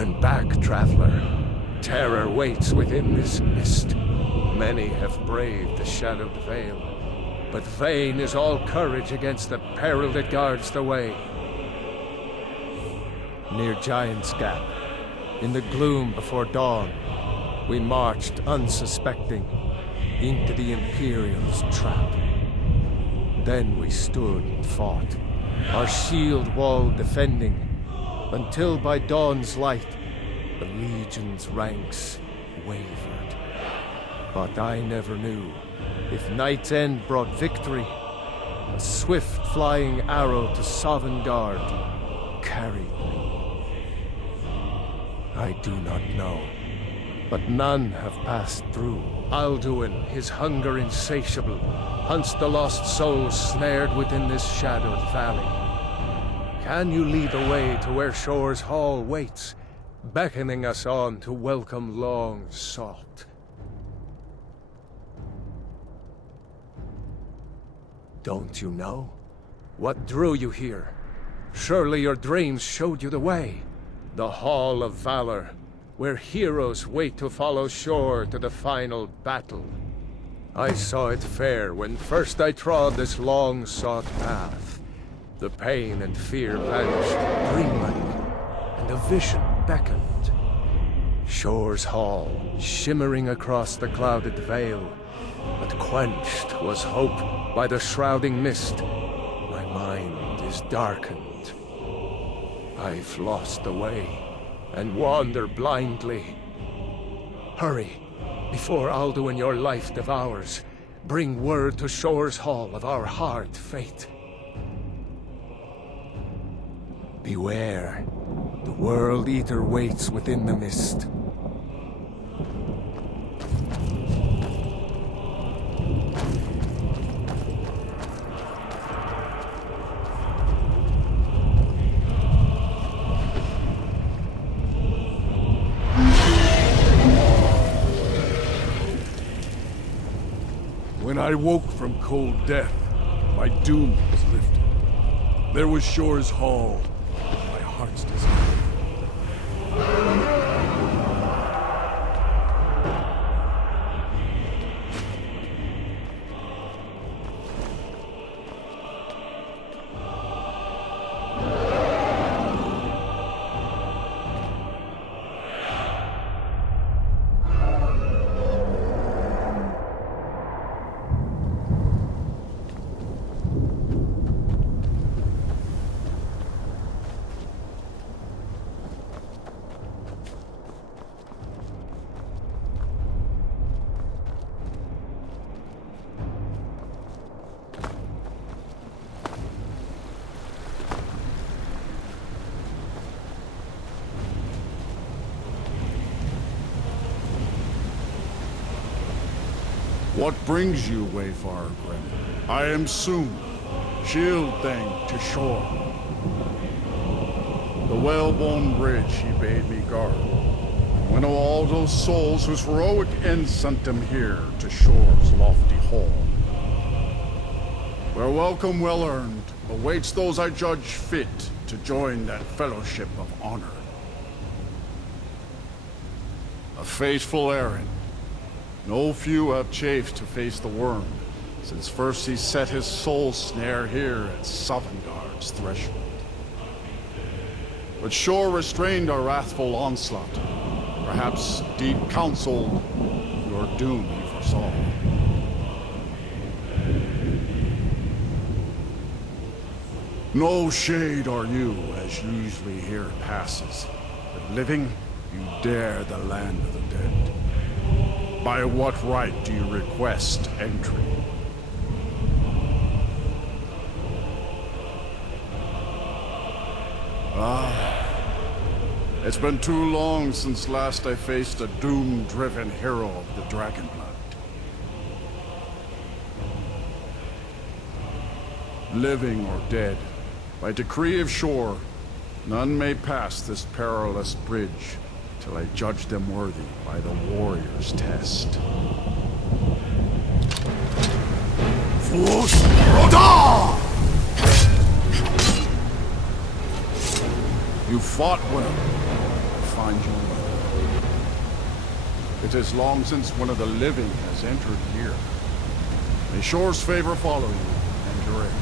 Turn back, traveler. Terror waits within this mist. Many have braved the shadowed veil, but vain is all courage against the peril that guards the way. Near Giant's Gap, in the gloom before dawn, we marched unsuspecting into the Imperial's trap. Then we stood and fought, our shield wall defending, until by dawn's light, the Legion's ranks wavered. But I never knew if Night's End brought victory, a swift flying arrow to Sovngarde carried me. I do not know, but none have passed through. Alduin, his hunger insatiable, hunts the lost souls snared within this shadowed valley. Can you lead the way to where Shore's Hall waits, beckoning us on to welcome long sought? Don't you know? What drew you here? Surely your dreams showed you the way. The Hall of Valor, where heroes wait to follow Shore to the final battle. I saw it fair when first I trod this long-sought path. The pain and fear vanished, dreamlike, and a vision beckoned. Shore's Hall, shimmering across the clouded veil, but quenched was hope by the shrouding mist. My mind is darkened. I've lost the way, and wander blindly. Hurry, before Alduin your life devours. Bring word to Shore's Hall of our hard fate. Beware, the World Eater waits within the mist. When I woke from cold death, my doom was lifted. There was Shore's Hall, my heart's desire. What brings you, Wayfarer Grim? I am soon. Shield thing to shore. The whalebone bridge he bade me guard. When all those souls whose heroic end sent them here to Shore's lofty hall. Where welcome well earned awaits those I judge fit to join that fellowship of honor. A fateful errand. No few have chafed to face the worm, since first he set his soul snare here at Sovngarde's threshold. But Shore restrained our wrathful onslaught. Perhaps deep counseled, your doom he foresaw. No shade are you, as usually here passes, but living, you dare the land of the dead. By what right do you request entry? It's been too long since last I faced a doom-driven hero of the Dragonblood. Living or dead, by decree of Shore, none may pass this perilous bridge till I judge them worthy by the warrior's test. You fought well. find you here. It is long since one of the living has entered here. May Shore's favor follow you and your heir.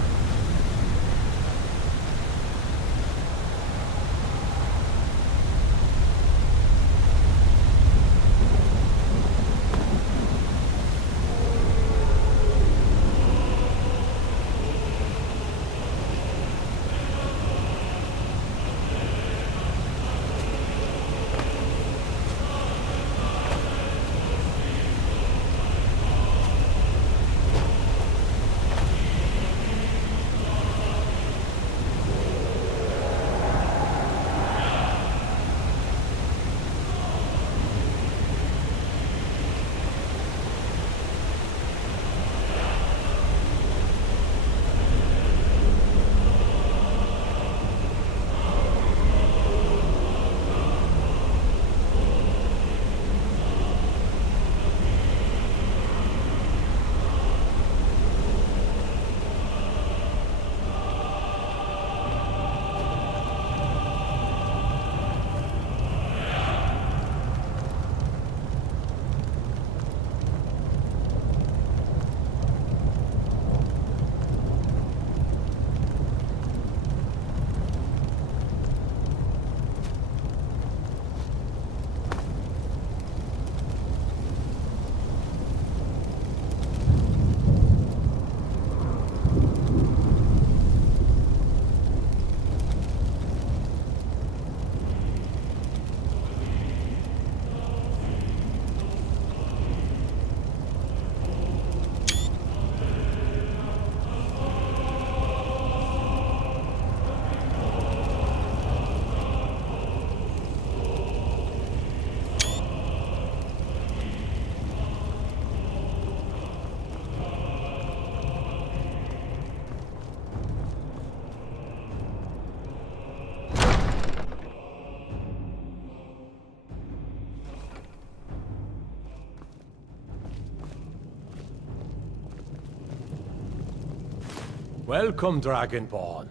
Welcome, Dragonborn.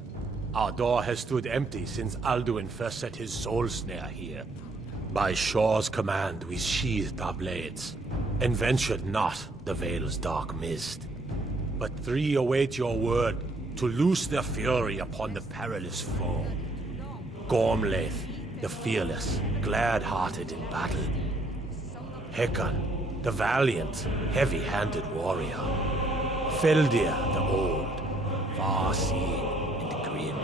Our door has stood empty since Alduin first set his soul snare here. By Shore's command, we sheathed our blades, and ventured not the Vale's dark mist. But three await your word to loose their fury upon the perilous foe. Gormlaith, the fearless, glad-hearted in battle. Hekon, the valiant, heavy-handed warrior. Feldir, the old, far-seeing and grim.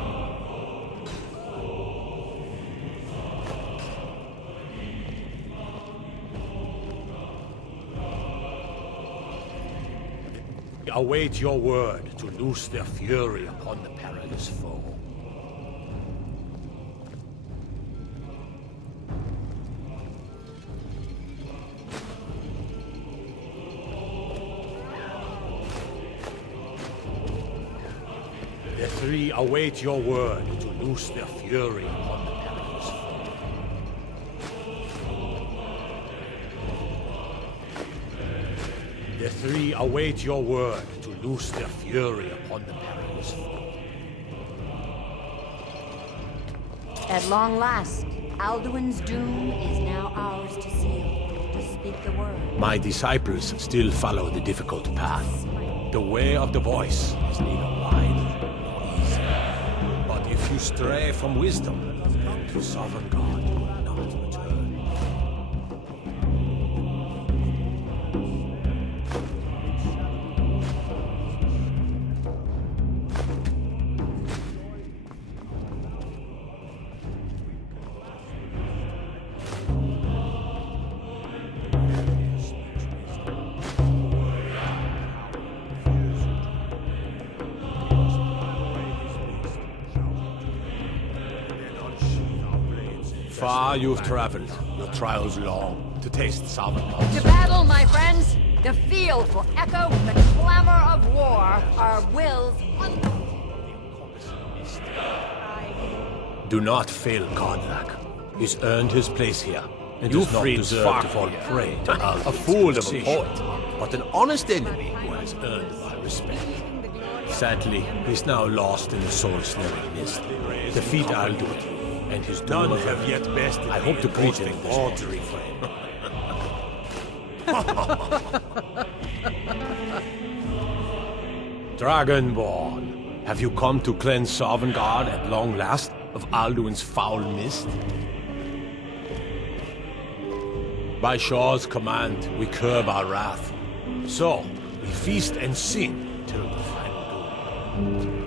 Await your word to loose their fury upon the perilous foe. The three await your word to loose their fury upon the perilous foe. The three await your word to loose their fury upon the perilous foe. At long last, Alduin's doom is now ours to seal, to speak the word. My disciples still follow the difficult path. The way of the voice is neither wide nor easy. But if you stray from wisdom, to sovereign God will not return. Far you've traveled, your trials long, to taste sovereign gods. To battle, my friends! The field will echo with the clamor of war, our wills Do not fail Godlak. He's earned his place here, and does not deserve to fall prey to a fool of a poet, but an honest enemy who has earned my respect. Sadly, he's now lost in the soul-snaring mist. Defeat Alduin, and his none have yet bested. I hope to preach him tawdry flame. Dragonborn, have you come to cleanse Sovngarde at long last of Alduin's foul mist? By Shaw's command, we curb our wrath. So, we feast and sing till the final doom.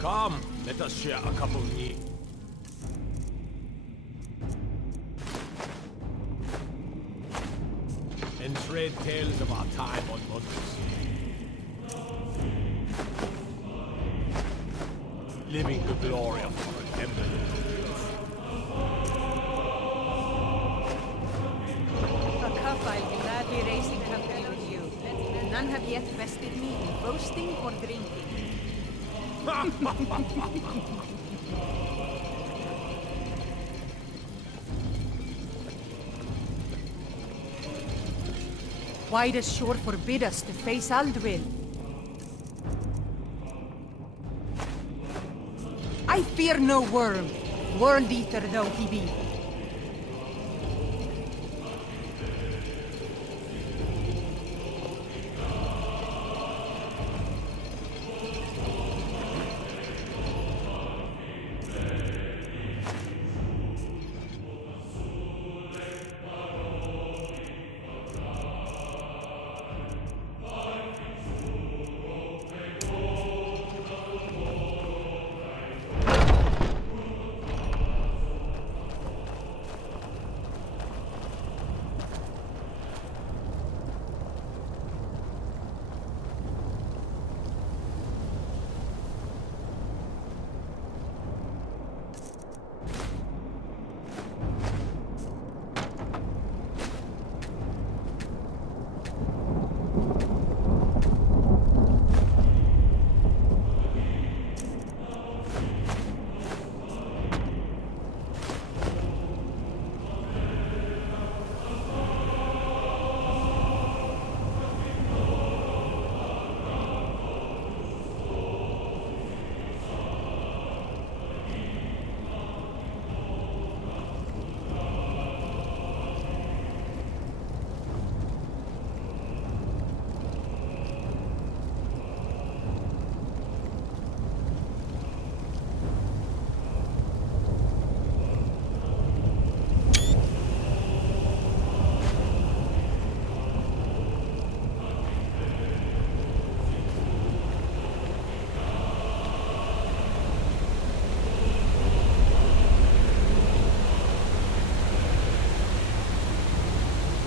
Come, let us share a cup of mead. And trade tales of our time on Mundus. Living the glory of our emblem. A cup I'll be gladly racing company with you. None have yet bested me in boasting or drinking. Why does Shore forbid us to face Alduin? I fear no worm, world eater though he be.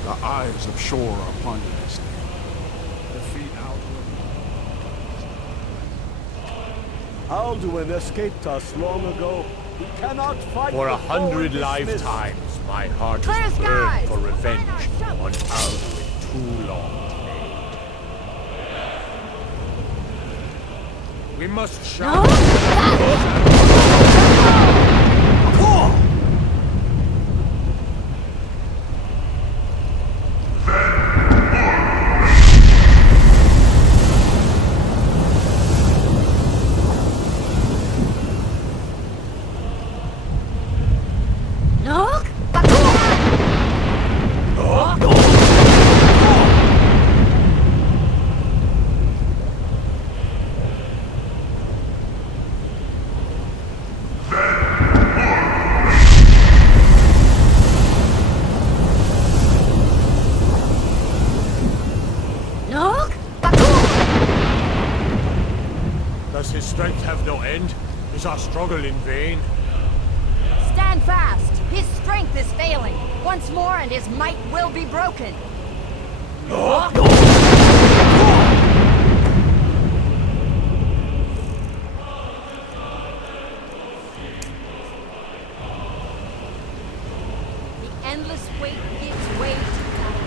The eyes of Shore are upon you this day. Defeat Alduin. Alduin escaped us long ago. He cannot fight For the 100 foe in this mist. lifetimes, my heart Clear has burned skies! for revenge Find our on Alduin too long delayed. We must shout. Look! Look! Does his strength have no end? Is our struggle in vain? Stand fast! His strength is failing. Once more and his might will be broken.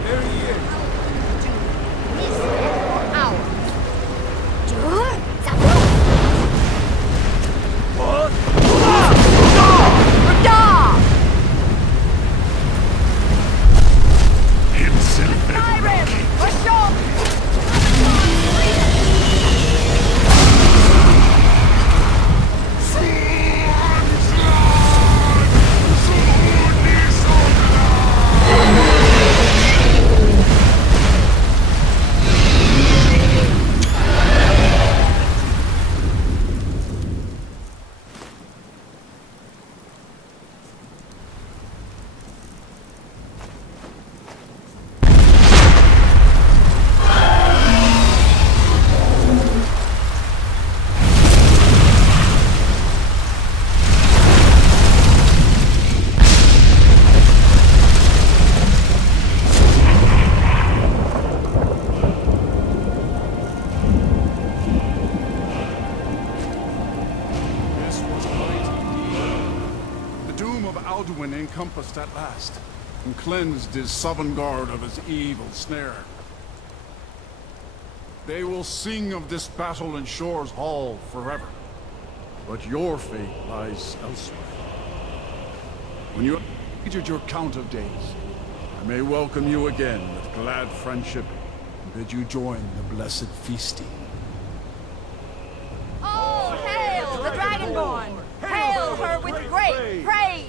There he is. His for ours. Dur, Zabu! What? Radar! Himself. Skyrim! Ashok! This was mighty deed. The doom of Alduin encompassed at last, and cleansed his Sovngarde of his evil snare. They will sing of this battle in Shore's Hall forever. But your fate lies elsewhere. When you have completed your count of days, I may welcome you again with glad friendship and bid you join the blessed feasting. Oh, hail the Dragonborn! Hail her with great praise!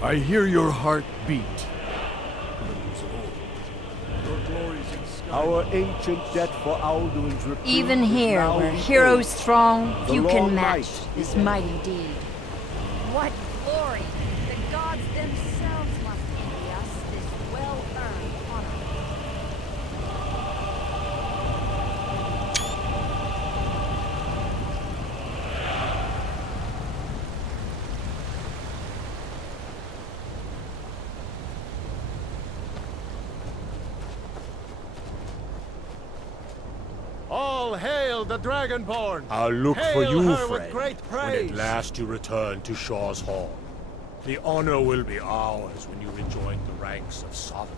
I hear your heart beat. Your glories in Skyrim. Our ancient debt for Alduin's reprieve Even is here, now where repaid. heroes throng, The few long can match night this is ended. mighty deed. What glory! The gods themselves must envy us this well-earned honor. All hail the Dragonborn! I'll look Hail for you, her with friend, great when praise. at last you return to Shaw's Hall. The honor will be ours when you rejoin the ranks of Sovngarde.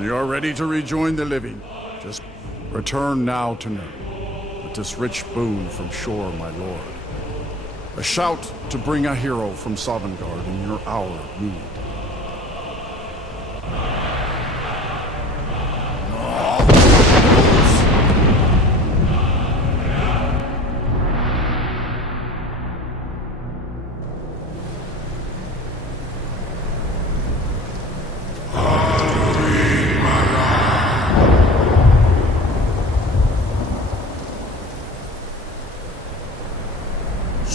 When you are ready to rejoin the living, just return now to Nurn, with this rich boon from shore, my lord. A shout to bring a hero from Sovngarde in your hour of need.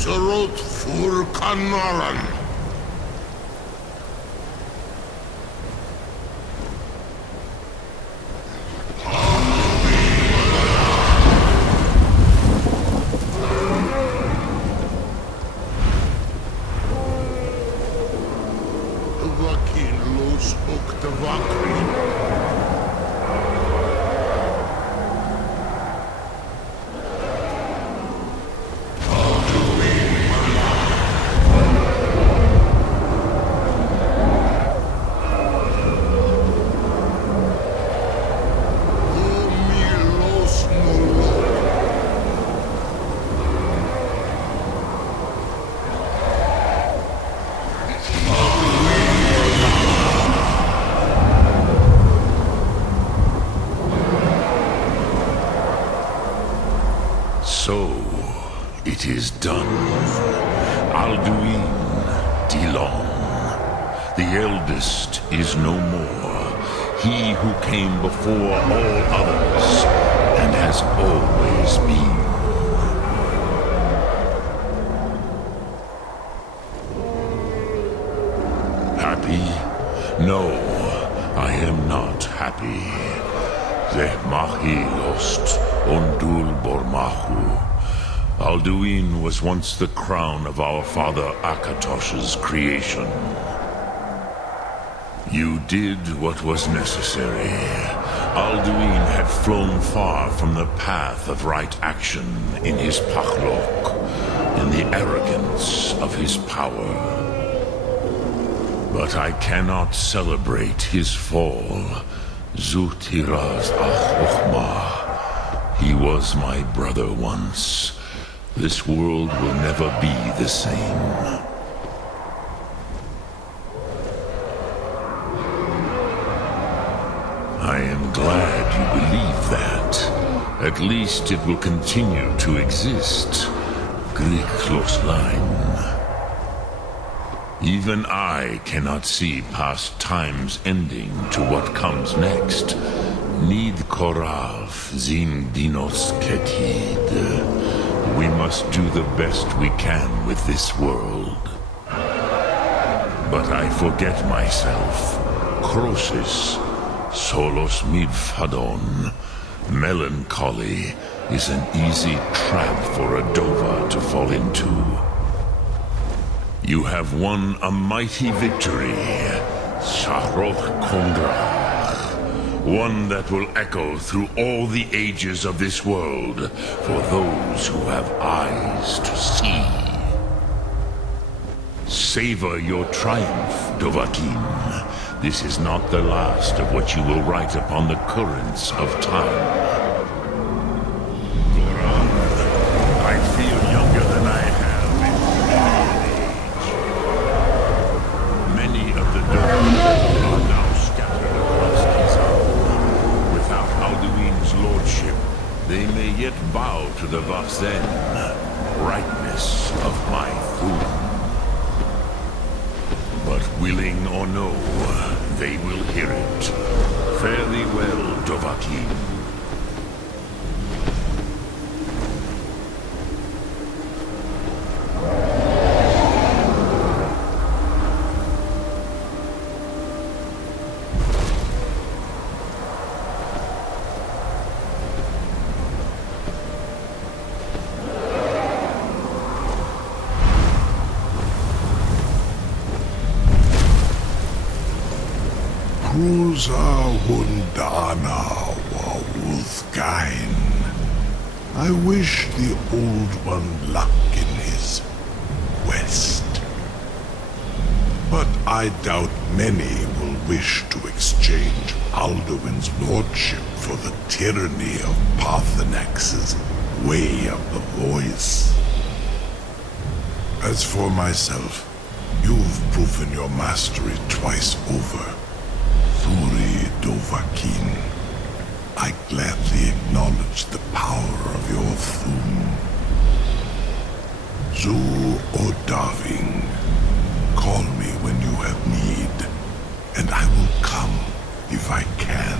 Surut fur kanaran. Vakin los oktavakrin. So, it is done. Alduin Dilong, the eldest, is no more. He who came before all others, and has always been. Happy? No, I am not happy. Zehmahi lost Ondul Bormahu. Alduin was once the crown of our father Akatosh's creation. You did what was necessary. Alduin had flown far from the path of right action in his Pachlok, in the arrogance of his power. But I cannot celebrate his fall. Zutiraz Achochma. He was my brother once. This world will never be the same. I am glad you believe that. At least it will continue to exist. Grikloslein. Even I cannot see past time's ending to what comes next. Nid korav zin dinos ketid. We must do the best we can with this world. But I forget myself. Crosis, solos midfadon. Melancholy is an easy trap for a Dova to fall into. You have won a mighty victory, Shahroch Kondrach. One that will echo through all the ages of this world for those who have eyes to see. Savor your triumph, Dovahkiin. This is not the last of what you will write upon the currents of time. Goran, I feel younger than I have in age. Many of the Dovahkiin are now scattered across Kizan. Without Alduin's lordship, they may yet bow to the Vaxen, brightness of my Thum. But willing or no, they will hear it. Fare thee well, Dovahkiin. Cruza Hundana Wawuthgain. I wish the Old One luck in his quest. But I doubt many will wish to exchange Alduin's lordship for the tyranny of Paarthurnax's way of the voice. As for myself, you've proven your mastery twice over. Thuri Dovahkiin, I gladly acknowledge the power of your Thum. Zu Odaving, call me when you have need, and I will come if I can.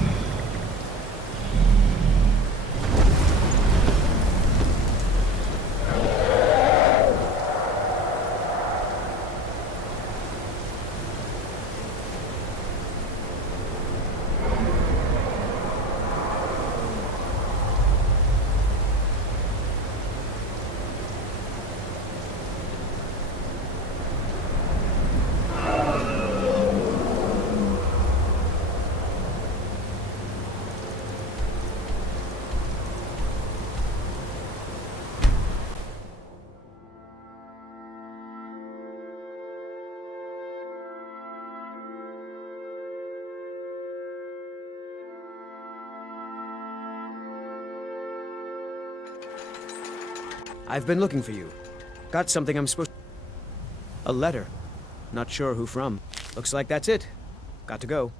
I've been looking for you. Got something I'm supposed... A letter. Not sure who from. Looks like that's it. Got to go.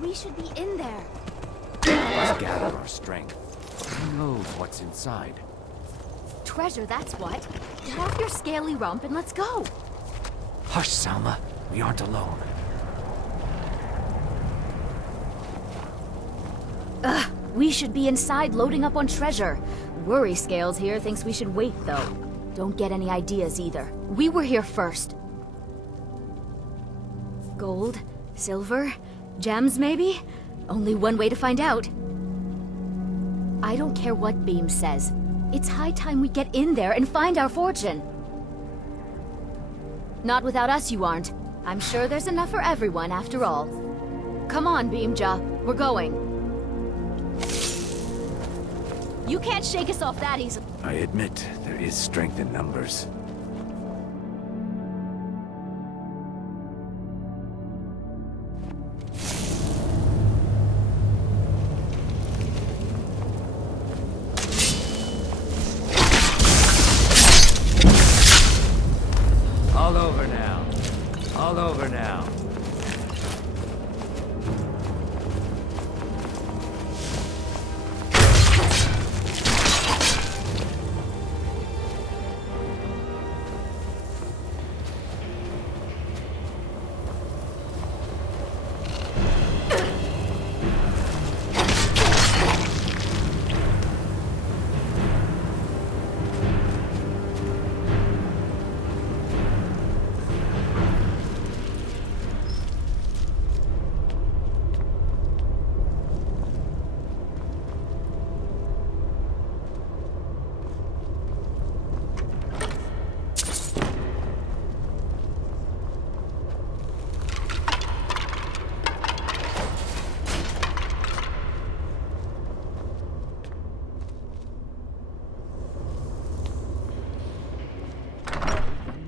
We should be in there. Let's gather our strength. Who knows what's inside? Treasure, that's what. Get off your scaly rump and let's go. Hush, Salma. We aren't alone. Ugh, we should be inside loading up on treasure. Worry Scales here thinks we should wait, though. Don't get any ideas either. We were here first. Gold? Silver? Gems, maybe? Only one way to find out. I don't care what Beam says. It's high time we get in there and find our fortune. Not without us, you aren't. I'm sure there's enough for everyone, after all. Come on, Beamja. We're going. You can't shake us off that easily. I admit, there is strength in numbers. All over now. All over now.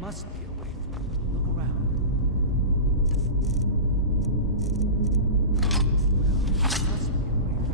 Must be a way. Look around. Must be a way.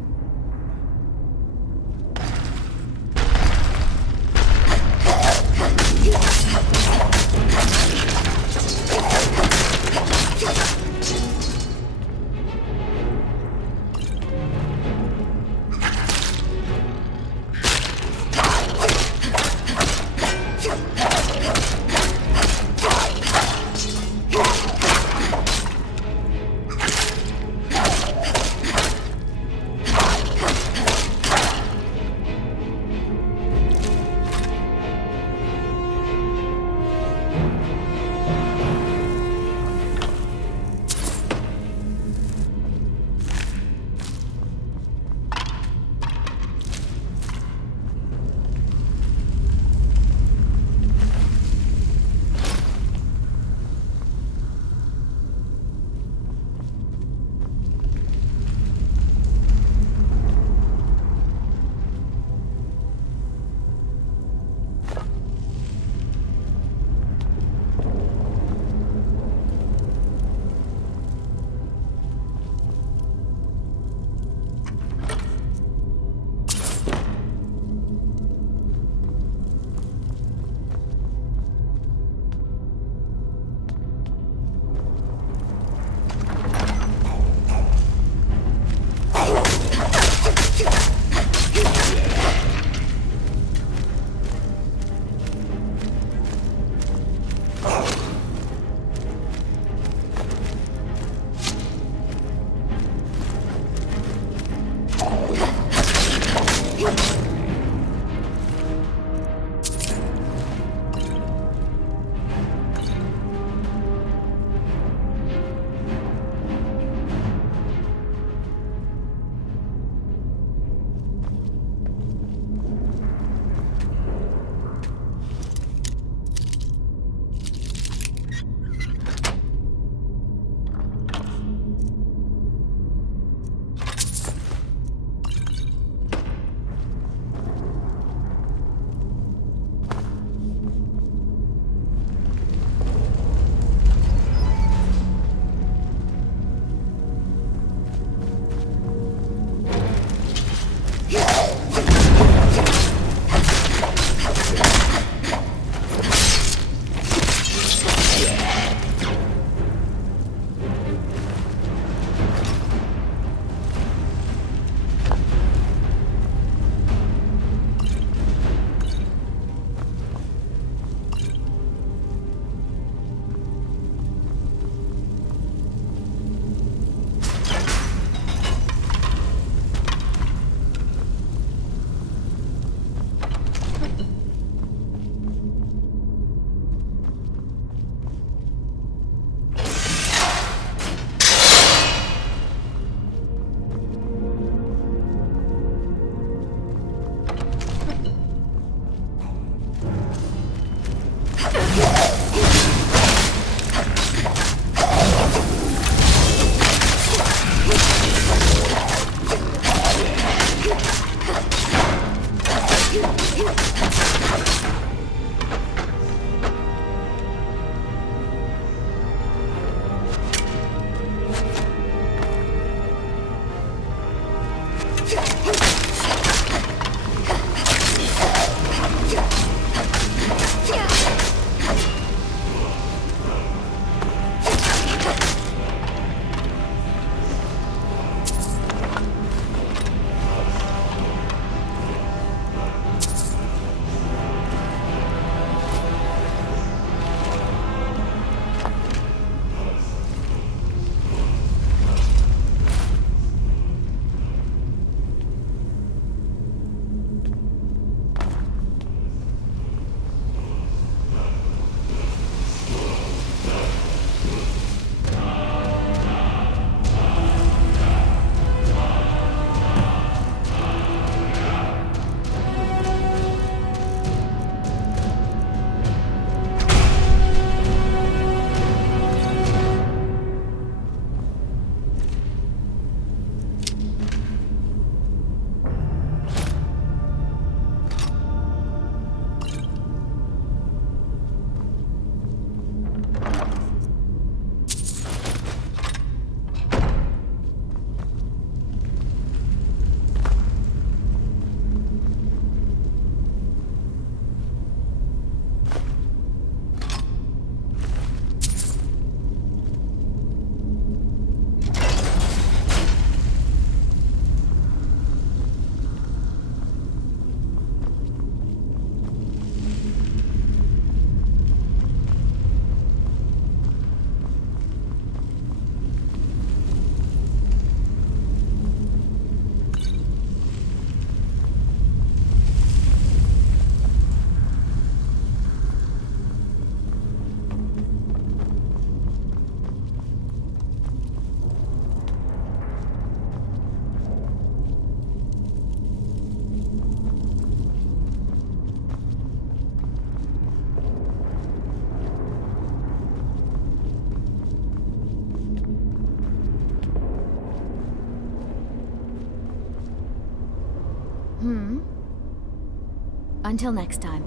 Until next time.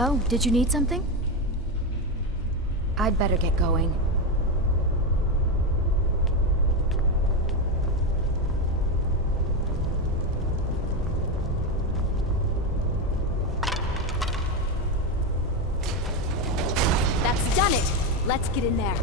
Oh, did you need something? I'd better get going. That's done it! Let's get in there.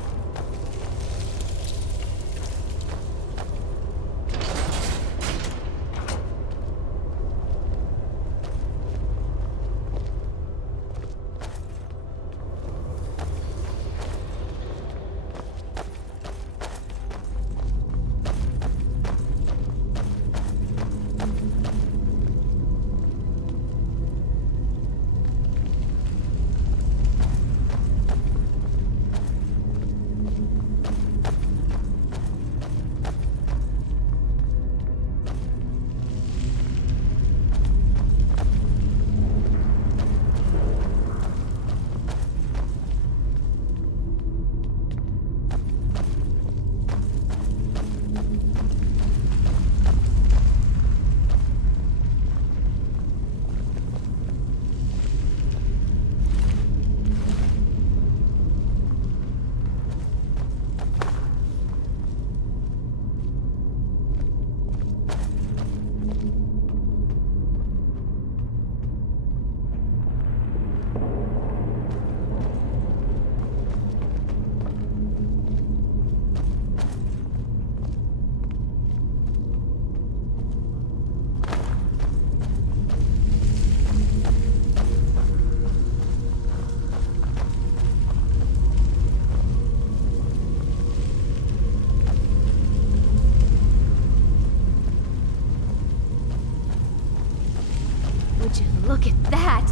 Would you look at that?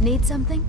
Need something?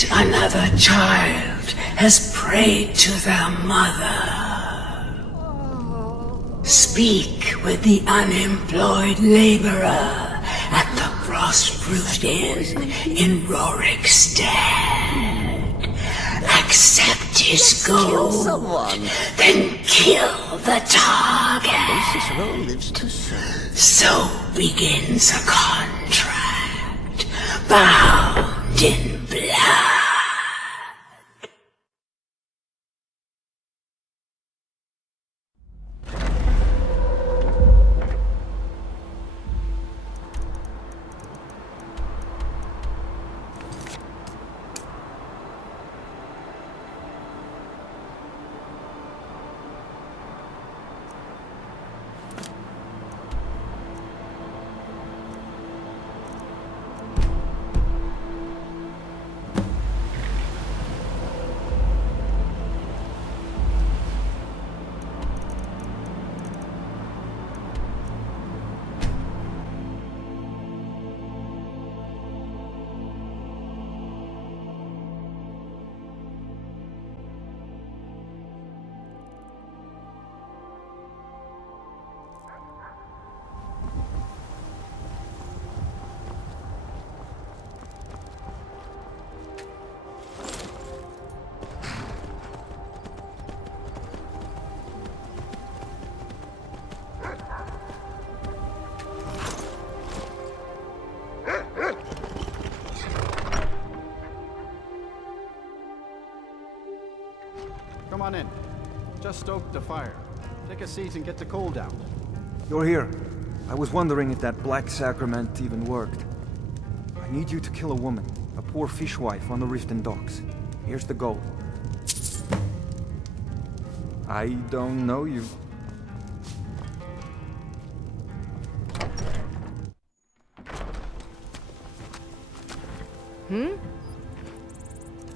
Yet another child has prayed to their mother. Speak with the unemployed laborer at the Frostroot Inn in Rorikstead. Accept his gold, then kill the target. So begins a contract, bound in blood. Come on in. Just stoked the fire. Take a seat and get the coal down. You're here. I was wondering if that black sacrament even worked. I need you to kill a woman, a poor fishwife on the Riften docks. Here's the gold. I don't know you.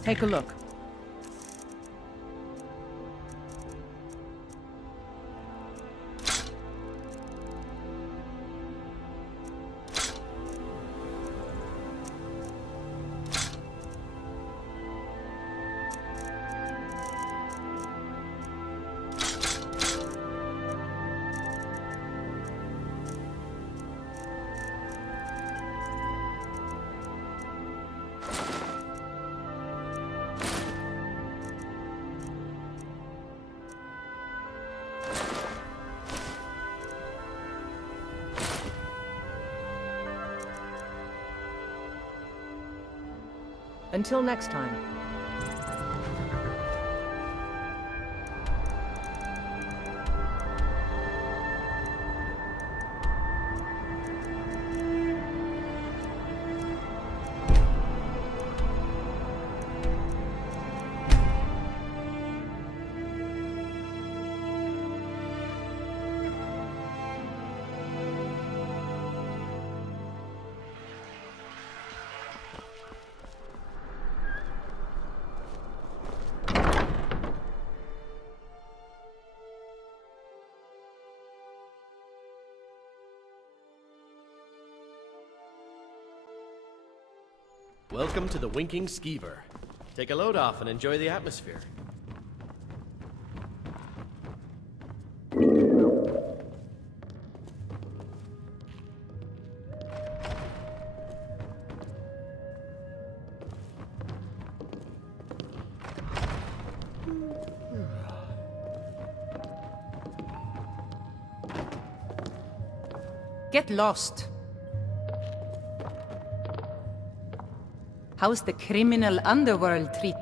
Take a look. Until next time. Welcome to the Winking Skeever. Take a load off and enjoy the atmosphere. Get lost. How's the criminal underworld treat?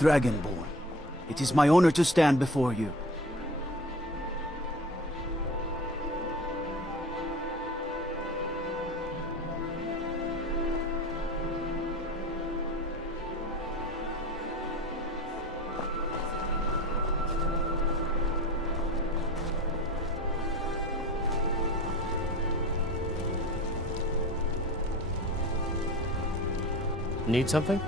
Dragonborn, it is my honor to stand before you. Need something?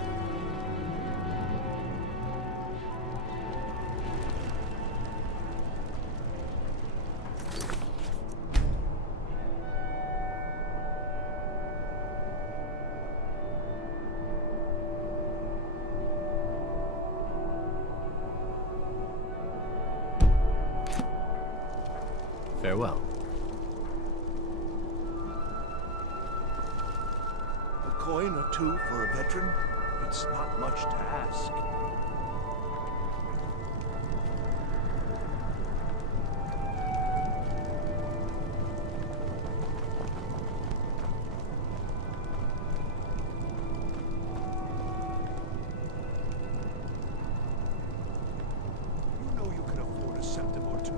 Farewell. A coin or two for a veteran? It's not much to ask. You know you can afford a septim or two.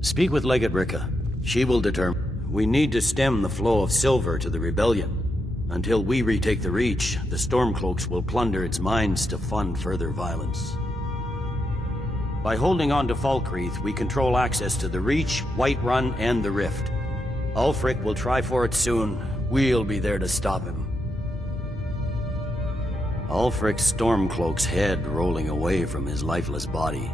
Speak with Legate Ricka. She will determine. We need to stem the flow of silver to the rebellion. Until we retake the Reach, the Stormcloaks will plunder its mines to fund further violence. By holding on to Falkreath, we control access to the Reach, Whiterun, and the Rift. Ulfric will try for it soon. We'll be there to stop him. Ulfric's Stormcloak's head rolling away from his lifeless body.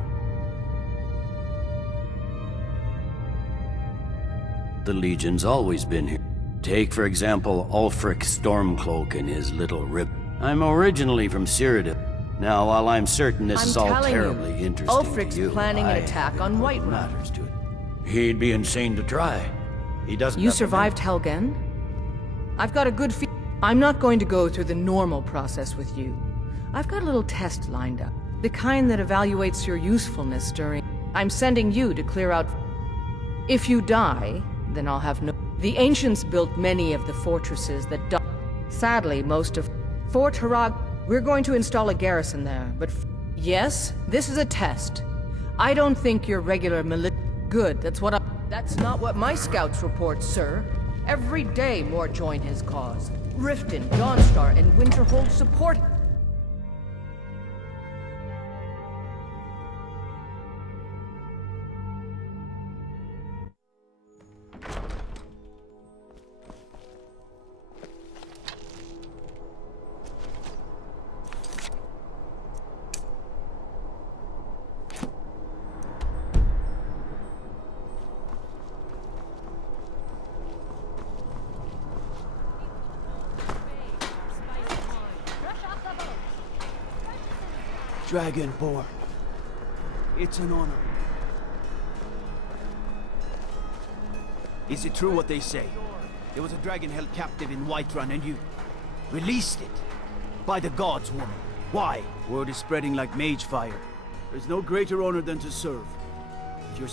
The Legion's always been here. Take, for example, Ulfric's Stormcloak and his little rib. I'm originally from Cyrodiil. Now, while I'm certain this is all terribly interesting Ulfric's to you, planning an attack on Whiterun. Matters to it. He'd be insane to try. He doesn't. You survived Helgen? I've got a good I'm not going to go through the normal process with you. I've got a little test lined up. The kind that evaluates your usefulness during... I'm sending you to clear out... If you die, then I'll have no... The Ancients built many of the fortresses that died. Sadly, most of... Fort Harag... We're going to install a garrison there, but... Yes, this is a test. I don't think your regular Good, that's what I... That's not what my scouts report, sir. Every day more join his cause. Riften, Dawnstar, and Winterhold support... Dragonborn. It's an honor. Is it true what they say? There was a dragon held captive in Whiterun and you released it? By the gods, woman. Why? Word is spreading like mage fire. There's no greater honor than to serve. If you're...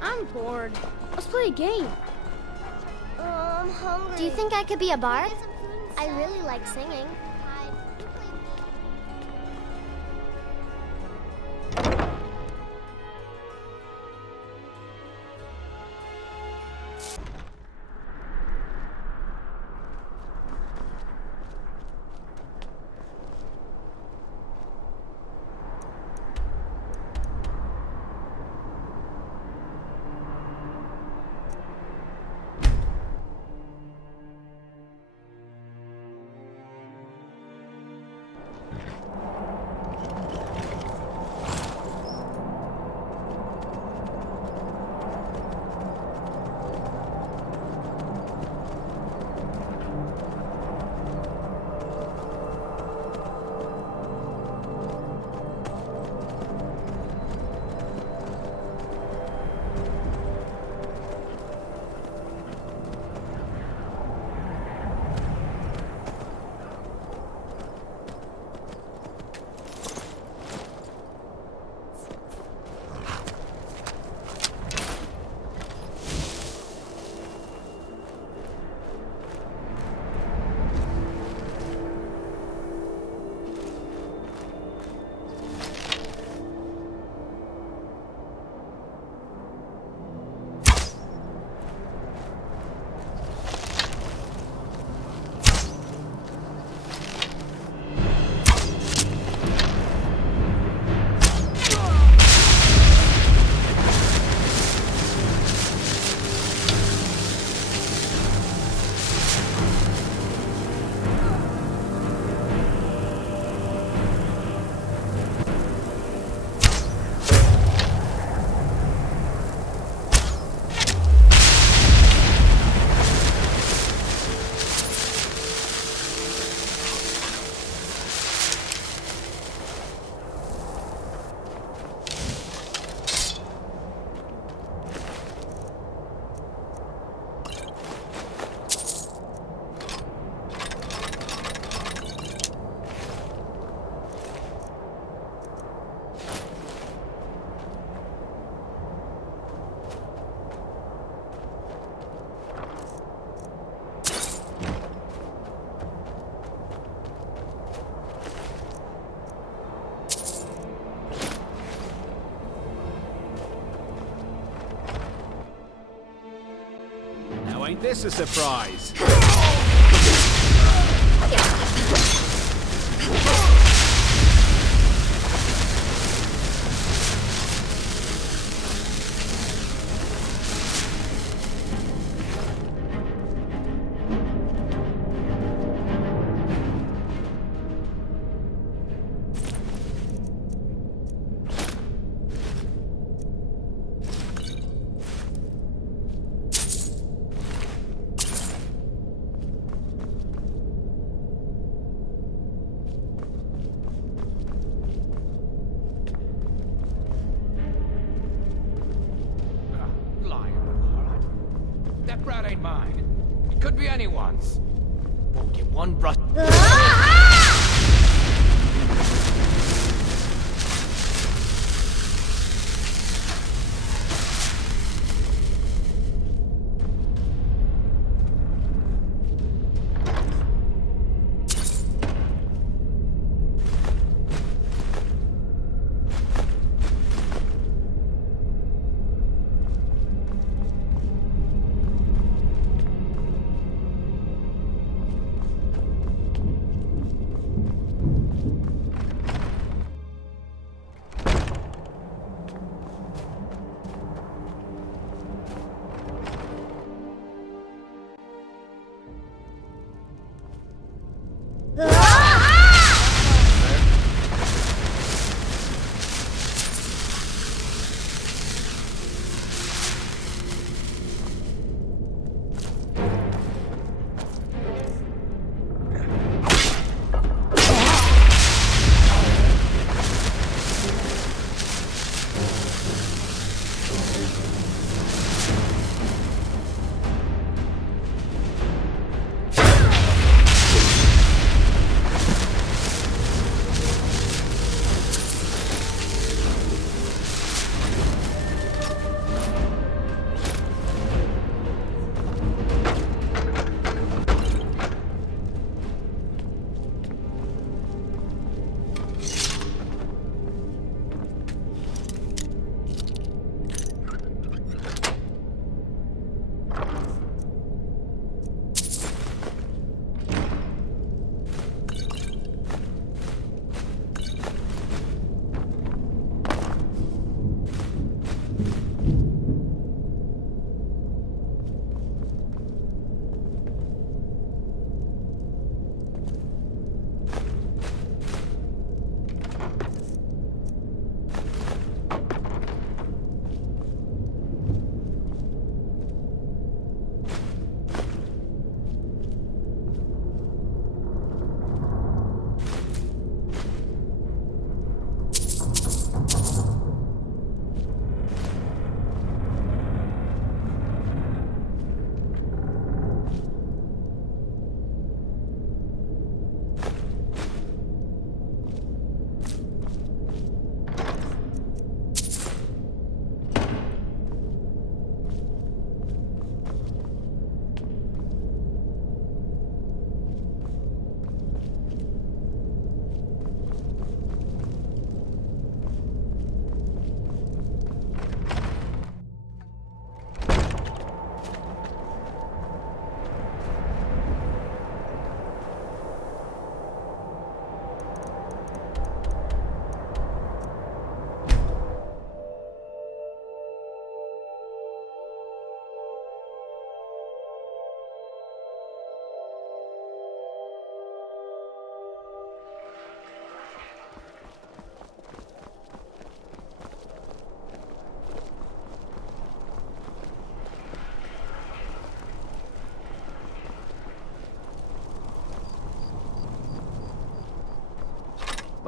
I'm bored. Let's play a game. I'm hungry. Do you think I could be a bard? I really like singing. Ain't this a surprise? That brat ain't mine. It could be anyone's. Won't get one brush.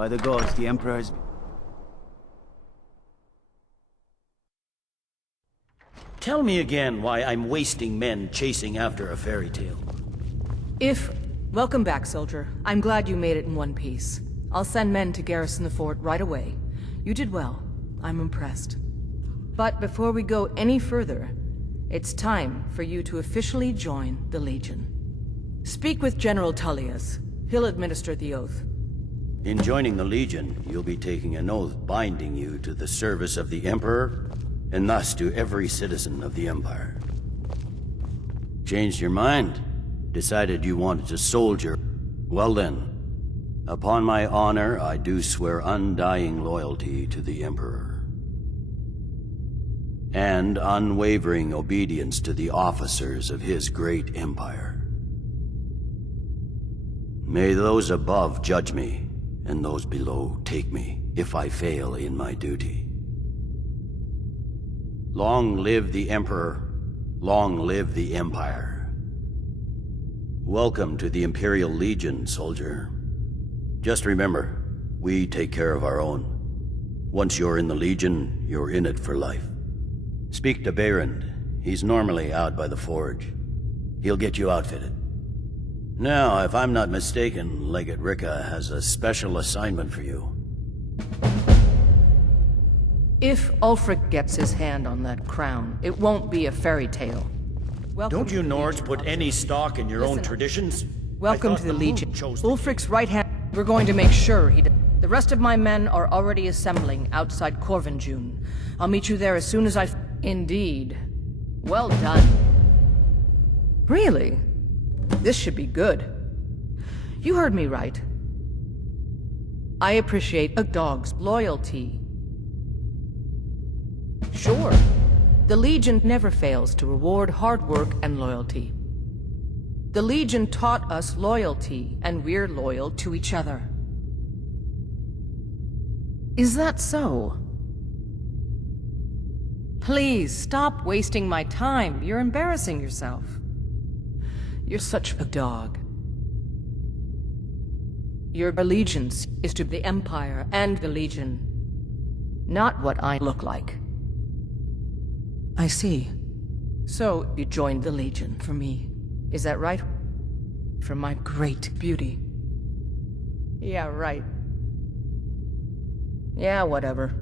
By the gods, the Emperor has... Tell me again why I'm wasting men chasing after a fairy tale. Welcome back, soldier. I'm glad you made it in one piece. I'll send men to garrison the fort right away. You did well. I'm impressed. But before we go any further, it's time for you to officially join the Legion. Speak with General Tullius. He'll administer the oath. In joining the Legion, you'll be taking an oath binding you to the service of the Emperor, and thus to every citizen of the Empire. Changed your mind? Decided you wanted to soldier? Well then, upon my honor, I do swear undying loyalty to the Emperor. And unwavering obedience to the officers of his great empire. May those above judge me, and those below take me, if I fail in my duty. Long live the Emperor, long live the Empire. Welcome to the Imperial Legion, soldier. Just remember, we take care of our own. Once you're in the Legion, you're in it for life. Speak to Behrend. He's normally out by the forge. He'll get you outfitted. Now, if I'm not mistaken, Legate Ricka has a special assignment for you. If Ulfric gets his hand on that crown, it won't be a fairy tale. Don't you Nords put any stock in your own traditions? Welcome to the Legion. Ulfric's right hand. We're going to make sure he does. The rest of my men are already assembling outside Corvinjune. I'll meet you there as soon as I... Indeed. Well done. Really? This should be good. You heard me right. I appreciate a dog's loyalty. Sure. The Legion never fails to reward hard work and loyalty. The Legion taught us loyalty, and we're loyal to each other. Is that so? Please, stop wasting my time. You're embarrassing yourself. You're such a dog. Your allegiance is to the Empire and the Legion, not what I look like. I see. So, you joined the Legion for me. Is that right? For my great beauty. Yeah, right. Yeah, whatever.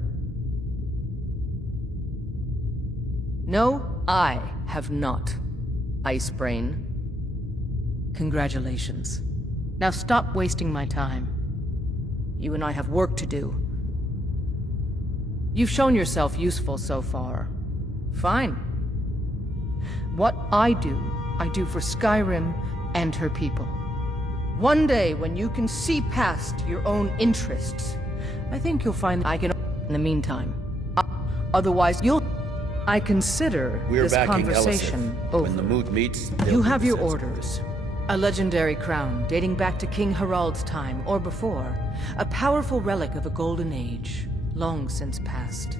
No, I have not. Icebrain. Congratulations. Now stop wasting my time. You and I have work to do. You've shown yourself useful so far. Fine. What I do for Skyrim and her people. One day, when you can see past your own interests, I think you'll find I can... In the meantime. Otherwise, I consider this conversation over. When the mood meets, You have your orders. A legendary crown dating back to King Harald's time, or before. A powerful relic of a golden age, long since past.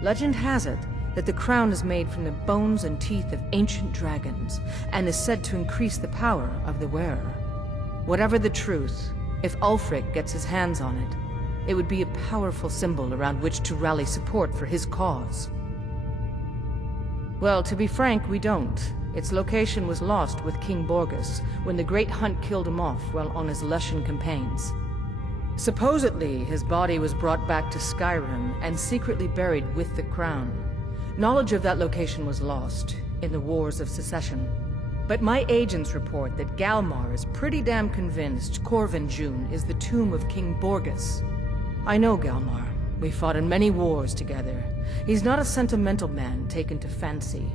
Legend has it that the crown is made from the bones and teeth of ancient dragons, and is said to increase the power of the wearer. Whatever the truth, if Ulfric gets his hands on it, it would be a powerful symbol around which to rally support for his cause. Well, to be frank, we don't. Its location was lost with King Borgus, when the Great Hunt killed him off while on his Lushan campaigns. Supposedly, his body was brought back to Skyrim and secretly buried with the crown. Knowledge of that location was lost in the Wars of Secession. But my agents report that Galmar is pretty damn convinced Corvinjune is the tomb of King Borgus. I know Galmar. We fought in many wars together. He's not a sentimental man taken to fancy.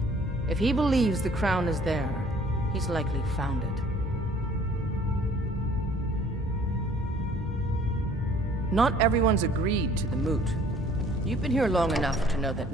If he believes the crown is there, he's likely found it. Not everyone's agreed to the moot. You've been here long enough to know that